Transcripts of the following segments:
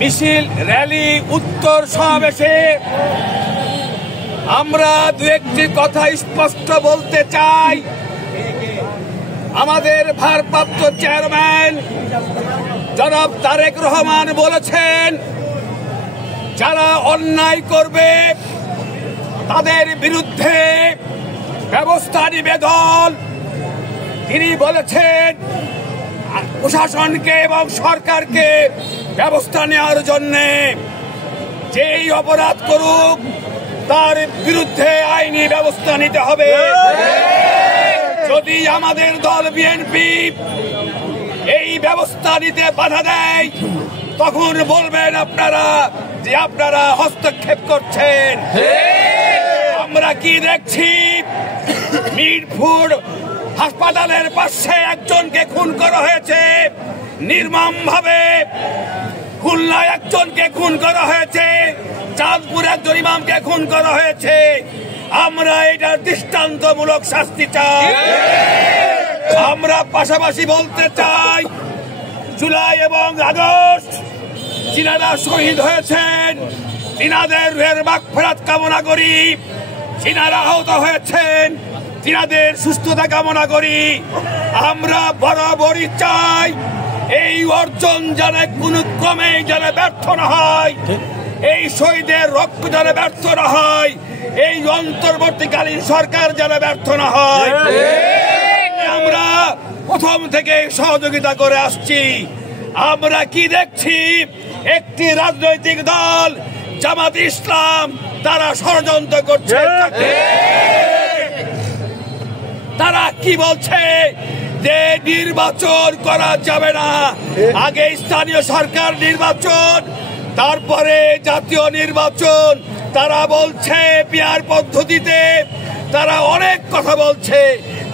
মিছিল র্যালি উত্তর সমাবেশে আমরা দু একটি কথা স্পষ্ট বলতে চাই। আমাদের ভারপ্রাপ্ত চেয়ারম্যান জনাব তারেক রহমান বলেছেন, যারা অন্যায় করবে তাদের বিরুদ্ধে ব্যবস্থা নিবে দল। তিনি বলেছেন প্রশাসনকে এবং সরকারকে ব্যবস্থা নেওয়ার জন্য যেই অপরাধ করুক তার বিরুদ্ধে আইনি ব্যবস্থা নিতে হবে। যদি আমাদের দল বিএনপি এই ব্যবস্থা নিতে বাধা দেয় তখন বলবেন আপনারা যে আপনারা হস্তক্ষেপ করছেন। আমরা কি দেখছি, মিরপুর হাসপাতালের পাশে একজনকে খুন করা হয়েছে নির্মম ভাবে, খুলনায় একজনকে খুন করা হয়েছে, চাঁদপুর একজন ইমামকে খুন করা হয়েছে। আমরা এটার দৃষ্টান্তমূলক শাস্তি চাই। আমরা পাশাপাশি বলতে চাই, জুলাই এবং আগস্ট যিনারা শহীদ হয়েছেন তিনাদের রুহের মাগফিরাত কামনা করি, যিনারা আহত হয়েছেন তিনাদের সুস্থতা কামনা করি। আমরা বরাবরই চাই এই অর্জন যেন কোনো ক্রমে যেন ব্যর্থ না হয়, এই শহীদের রক্ত যেন ব্যর্থ না হয়, এই অন্তর্বর্তীকালীন সরকার যেন ব্যর্থ না হয়। আমরা প্রথম থেকে সহযোগিতা করে আসছি। আমরা কি দেখছি, একটি রাজনৈতিক দল জামাত ইসলাম তারা ষড়যন্ত্র করছে। তারা কি বলছে যে নির্বাচন করা যাবে না, আগে স্থানীয় সরকার নির্বাচন তারপরে জাতীয় নির্বাচন। তারা বলছে পিআর পদ্ধতিতে, তারা অনেক কথা বলছে,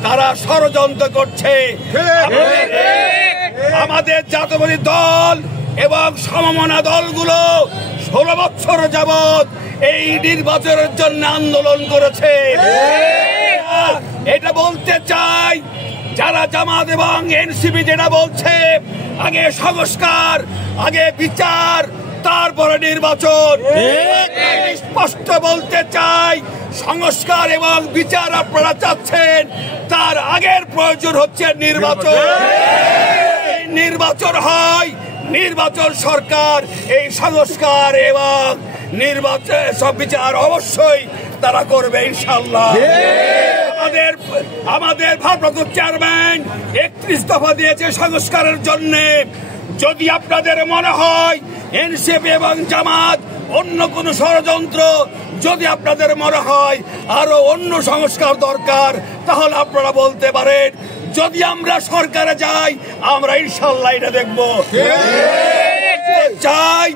তারা ষড়যন্ত্র করছে। আমাদের জাতীয়বাদী দল এবং সমমনা দলগুলো 16 বছর যাবৎ এই নির্বাচনের জন্য আন্দোলন করেছে। এটা বলতে চাই, যারা জামাত এবং এনসিপি যেটা বলছে আগে সংস্কার, আগে বিচার, তারপরে নির্বাচন, স্পষ্ট বলতে চাই সংস্কার এবং বিচার আপনারা চাচ্ছেন, তার আগের প্রয়োজন হচ্ছে নির্বাচন। নির্বাচন হয়, নির্বাচন সরকার এই সংস্কার এবং নির্বাচন সব বিচার অবশ্যই তারা করবে ইনশাআল্লাহ। আমাদের ভারপ্রাপ্ত চেয়ারম্যান 31 দফা দিয়েছে সংস্কারের জন্য। যদি আপনাদের মনে হয় এনসিপি এবং জামাত অন্য কোন ষড়যন্ত্র, যদি আপনাদের মনে হয় আরো অন্য সংস্কার দরকার, তাহলে আপনারা বলতে পারেন। যদি আমরা সরকারে যাই আমরা ইনশাআল্লাহ এটা দেখব। চাই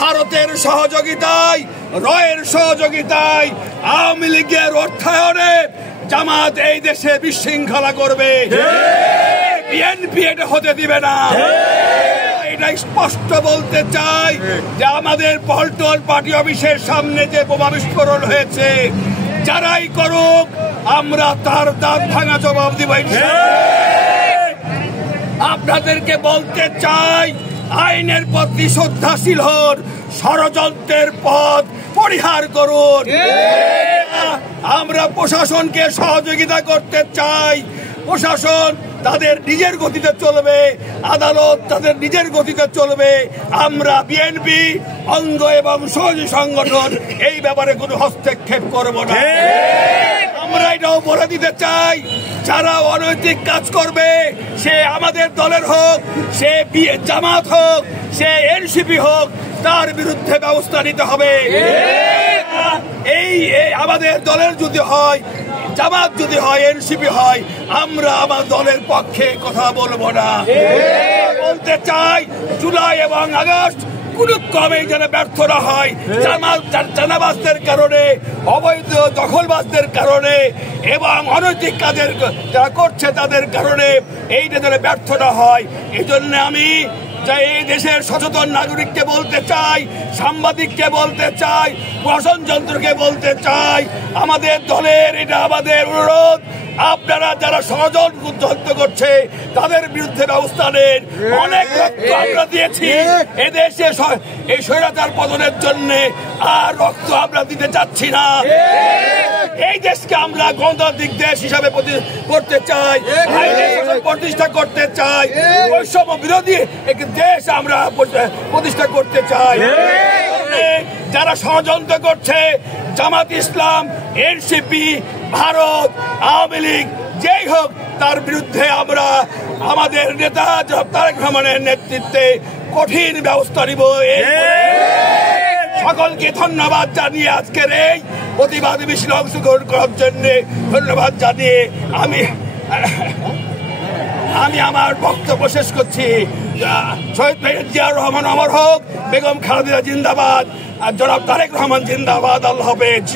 ভারতের সহযোগিতায়, রয়ের সহযোগিতায়, আওয়ামী লীগের অর্থায়নে জামাত এই দেশে বিশৃঙ্খলা করবে, বিএনপি এটা হতে দিবে না। এটা স্পষ্ট বলতে চাই যে আমাদের পল্টন পার্টি অফিসের সামনে যে বোমা বিস্ফোরণ হয়েছে, যারাই করুক আমরা তার দাঁত ভাঙা জবাব দিব। আপনাদেরকে বলতে চাই, আইনের প্রতি শ্রদ্ধাশীল হন, ষড়যন্ত্রের পথ পরিহার করুন। আমরা প্রশাসনকে সহযোগিতা করতে চাই। প্রশাসন তাদের নিজের গতিতে চলবে, আদালত তাদের নিজের গতিতে চলবে। আমরা বিএনপি অঙ্গ এবং সহযোগী সংগঠন এই ব্যাপারে কোনো হস্তক্ষেপ করব না। আমরা এটাও বলে দিতে চাই, যারা অনৈতিক কাজ করবে, সে আমাদের দলের হোক, সে জামাত হোক, সে এনসিপি হোক, তার বিরুদ্ধে ব্যবস্থা নিতে হবে। এই আমাদের দলের যদি হয়, জামাত যদি হয়, এনসিপি হয়, আমরা আমার দলের পক্ষে কথা বলবো না। বলতে চাই, জুলাই এবং আগস্ট কোনো ক্রমেই যেন ব্যর্থ না হয়। চাঁদাবাজদের কারণে, অবৈধ দখলবাজদের কারণে এবং অনৈতিক কাজের যারা করছে তাদের কারণে এইটা যেন ব্যর্থ না হয়। এই জন্য আমি এই দেশের সচেতন নাগরিককে বলতে চাই, সাংবাদিককে বলতে চাই, প্রশাসনযন্ত্রকে বলতে চাই, আমাদের দলের এটা আমাদের অনুরোধ, আপনারা যারা ষড়যন্ত্র করছে তাদের বিরুদ্ধে ব্যবস্থা নেন। অনেক রক্ত আমরা দিয়েছি এদেশে এই স্বৈরাচার পতনের জন্য, আর রক্ত আমরা দিতে চাচ্ছি না। এই দেশকে আমরা গণতান্ত্রিক দেশ হিসাবে করতে চাই, প্রতিষ্ঠা করতে চাই, বৈষম্য বিরোধী একটি দেশ আমরা প্রতিষ্ঠা করতে চাই। যারা ষড়যন্ত্র করছে, জামাত ইসলাম, এনসিপি, ভারত, আওয়ামী লীগ, যেই হোক, তার বিরুদ্ধে আমরা আমাদের নেতা তারেক রহমানের নেতৃত্বে কঠিন ব্যবস্থা নিব। সকলকে ধন্যবাদ জানিয়ে আজকের এই প্রতিবাদ মিছিলে অংশগ্রহণ করার জন্য ধন্যবাদ জানিয়ে আমি আমার বক্তব্য শেষ করছি। শহীদ জিয়াউর রহমান অমর হোক, বেগম খালেদা জিন্দাবাদ, আর জনাব তারেক রহমান জিন্দাবাদ। আল্লাহ হাফেজ।